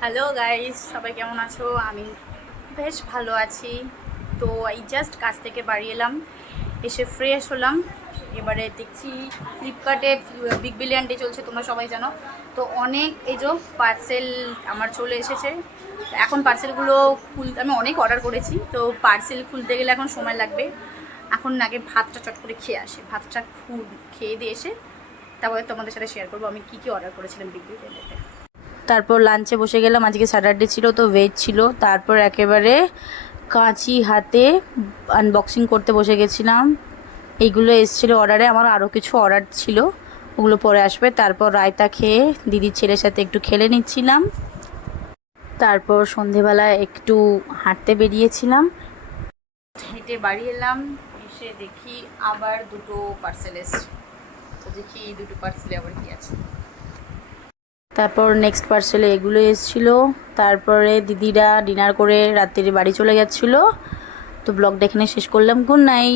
Hello guys, সবাই কেমন আছো? আমি বেশ ভালো আছি। তো এই জাস্ট কাজ থেকে বাড়ি এলাম, এসে ফ্রেশ হলাম। এবারে দেখছি ফ্লিপকার্টে বিগ বিলিয়ন ডে চলছে, তোমরা সবাই জানো। তো অনেক এই যে পার্সেল আমার চলে এসেছে। এখন পার্সেলগুলো আমি অনেক অর্ডার করেছি, তো পার্সেল খুলতে গেলে এখন সময় লাগবে। এখন আগে ভাতটা চট করে খেয়ে আসে, ভাতটা খেয়ে দিয়ে এসে তারপরে তোমাদের সাথে শেয়ার করবো আমি কী কী অর্ডার করেছিলাম বিগ বিলিয়ন ডেতে। তারপর লাঞ্চে বসে গেলাম, আজকে স্যাটারডে ছিল তো ভেজ ছিল। তারপর একেবারে কাঁচি হাতে আনবক্সিং করতে বসে গেছিলাম। এইগুলো এসেছিলো অর্ডারে, আমার আরও কিছু অর্ডার ছিল, ওগুলো পরে আসবে। তারপর রায়তা খেয়ে দিদির ছেলের সাথে একটু খেলে নিচ্ছিলাম। তারপর সন্ধেবেলায় একটু হাঁটতে বেরিয়েছিলাম, হেঁটে বাড়ি এলাম। এসে দেখি আবার দুটো পার্সেল এসছে, তো দেখি এই দুটো পার্সেলে আবার কী আছে। তারপর নেক্সট পার্সেলে এগুলো এসেছিলো। তারপরে দিদিরা ডিনার করে রাত্রিরে বাড়ি চলে যাচ্ছিলো। তো ব্লগটা এখানে শেষ করলাম। Good night.